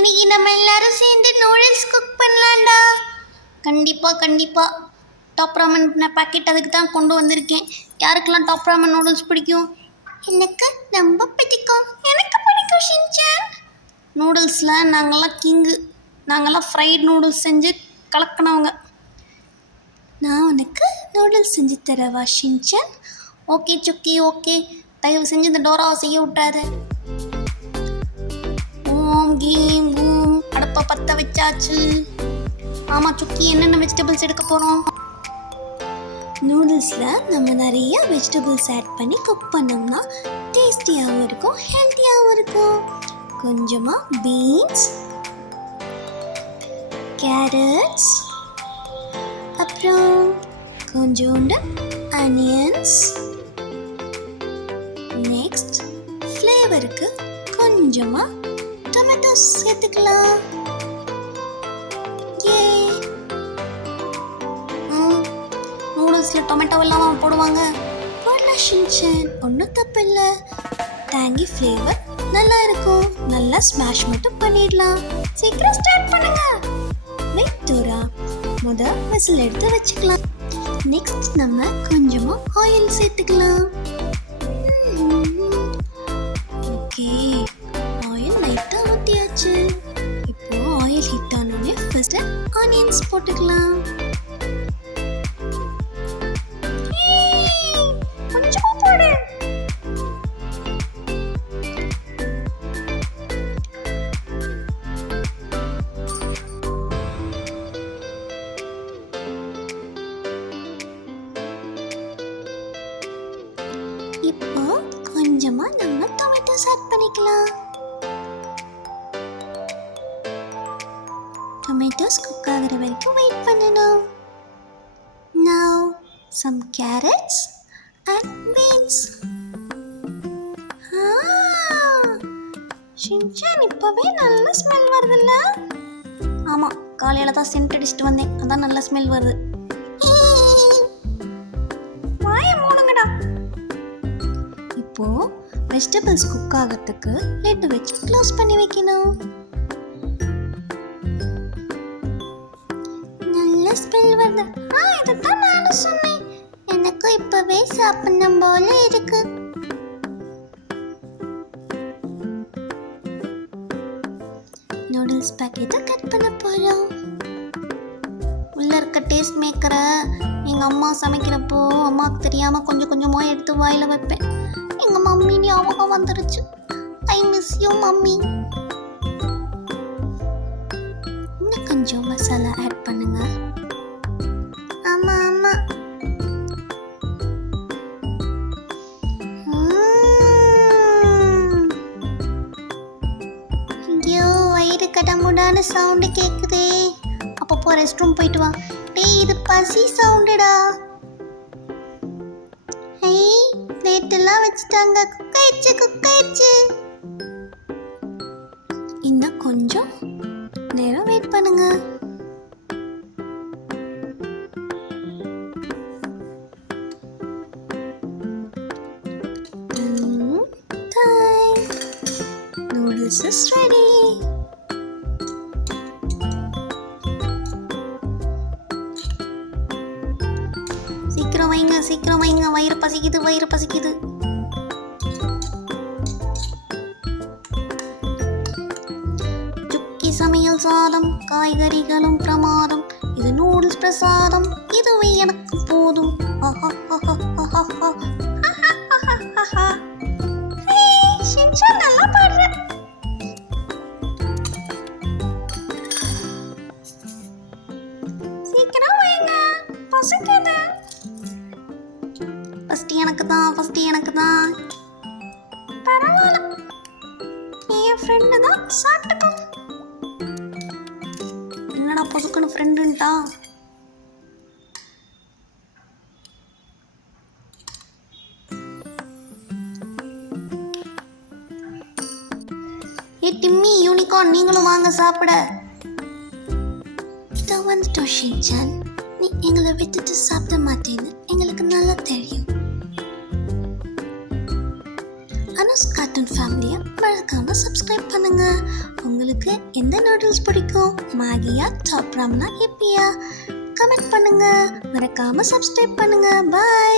இன்னைக்கு நம்ம எல்லாரும் சேர்ந்து நூடுல்ஸ் குக் பண்ணலாம்டா. கண்டிப்பாக டாப் ராமன் பாக்கெட் அதுக்கு தான் கொண்டு வந்திருக்கேன். யாருக்கெல்லாம் டாப் ராமன் நூடுல்ஸ் பிடிக்கும்? எனக்கு ரொம்ப பிடிக்கும். எனக்கு பிடிக்கும் ஷின்சான். நூடுல்ஸில் நாங்கள்லாம் கிங்கு. நாங்கள்லாம் ஃப்ரைட் நூடுல்ஸ் செஞ்சு கலக்கினவங்க. நான் உனக்கு நூடுல்ஸ் செஞ்சு தரவா ஷின்சான்? ஓகே சுக்கி ஓகே. தயவு செஞ்சு இந்த டோராவை செய்ய விட்டாரு. ஓம் கீம் பூம். அடுப்பை பற்ற வச்சாச்சு. ஆமாம் சுக்கி, என்னென்ன வெஜிடபிள்ஸ் எடுக்க போகிறோம்? நூடுல்ஸில் நம்ம நிறைய வெஜிடபிள்ஸ் ஆட் பண்ணி குக் பண்ணோம்னா டேஸ்டியாகவும் இருக்கும், ஹெல்த்தியாகவும் இருக்கும். கொஞ்சமாக பீன்ஸ், கேரட்ஸ், அப்புறம் கொஞ்சோண்டு ஆனியன்ஸ். நெக்ஸ்ட் ஃப்ளேவருக்கு கொஞ்சமாக டொமேட்டோஸ் சேர்த்துக்கலாம். நூடுல்ஸில் டொமேட்டோ இல்லாமல் போடுவாங்க. போடலாம் ஷின்சான், ஒன்றும் தப்பு இல்லை. டேங்கி ஃப்ளேவர் நல்லா இருக்கும். நல்லா ஸ்மாஷ் மட்டும் பண்ணிடலாம். சீக்கிரம் ஸ்டார்ட் பண்ணுங்க. வெயிட் டோரா, விசில் எடுத்து வச்சுக்கலாம். நெக்ஸ்ட் நம்ம கொஞ்சமாக ஆயில் சேர்த்துக்கலாம். ஓகே, ஆயில் லைட்டாக ஊற்றியாச்சு. இப்போ ஆயில் ஹீட் ஆனோடனே ஃபர்ஸ்ட் ஆனியன்ஸ் போட்டுக்கலாம். கொஞ்சமாக போடு. இப்போ கொஞ்சமா நம்ம டொமேட்டோஸ் ஆட் பண்ணிக்கலாம். டொமேட்டோஸ் குக் ஆகிற வரைக்கும் வெயிட் பண்ணணும். Now some carrots and beans. Shinchan, இப்பவே நல்ல ஸ்மெல் வருதுல்ல? ஆமாம், காலையில் தான் சென்ட் அடிச்சுட்டு வந்தேன், அதான் நல்ல ஸ்மெல் வருது. இப்போ வெஜிடபிள்ஸ் குக் ஆகிறதுக்கு லிட் வச்சு க்ளோஸ் பண்ணி வைக்கணும். நல்ல ஸ்மெல் வருது. இதுதான் நானும் சொன்னேன். எனக்கு இப்பவே சாப்பிடணும் போல இருக்கு. நூடுல்ஸ் பாக்கெட்டை கட் பண்ண போறோம். உள்ள இருக்க டேஸ்ட் மேக்கரை எங்கள் அம்மா சமைக்கிறப்போ அம்மாவுக்கு தெரியாமல் கொஞ்சம் கொஞ்சமாக எடுத்து வாயில் வைப்பேன். எங்கள் மம்மி ஞாபகம் வந்துருச்சு. I miss you mummy. இன்னும் கொஞ்சம் மசாலா ஆட் பண்ணுங்க. ஆமாம் ஆமாம். ஐயோ, வயிறு கடமுடான சவுண்டு கேட்குதே. அப்போ ரெஸ்ட் ரூம் போயிட்டு வா. டேய், இது பசி சவுண்டுடா. பிளேட்டெல்லாம் வச்சுட்டாங்க. குக் ஆயிடுச்சு. இன்னும் கொஞ்சம் நேரம் வெயிட் பண்ணுங்க. Noodles is ready. சீக்கிரம் வைங்க. வயிறு பசிக்குது. சுக்கி சமையல் சாதம், காய்கறிகளும் பிரமாதம். இது நூடுல்ஸ் பிரசாதம், இதுவே எனக்கு போதும். நல்லா பாடுற. சீக்கிரம் வைங்க, பசிக்குது. ஃபர்ஸ்ட் எனக்கு தான். பரவாயில்ல, என் ஃப்ரெண்டு தான், சாப்பிட்டுக்கோ. என்னடா பொசுக்குன்னு ஃப்ரெண்டுன்ட்டா? டிம்மி, யூனிகார்ன், நீங்களும் வாங்க சாப்பிட. வந்துட்டோம் ஷின்சான். நீ எங்களை விட்டுட்டு சாப்பிட மாட்டேன்னு எங்களுக்கு நல்லா தெரியும். அனுஸ் கார்ட்டூன் ஃபேமிலியை மறக்காம சப்ஸ்கிரைப் பண்ணுங்க. உங்களுக்கு எந்த நூடுல்ஸ் பிடிக்கும்? மேகியா, டாப் ராமனா, யிப்பியா? கமெண்ட் பண்ணுங்க. மறக்காம சப்ஸ்கிரைப் பண்ணுங்க. பாய்.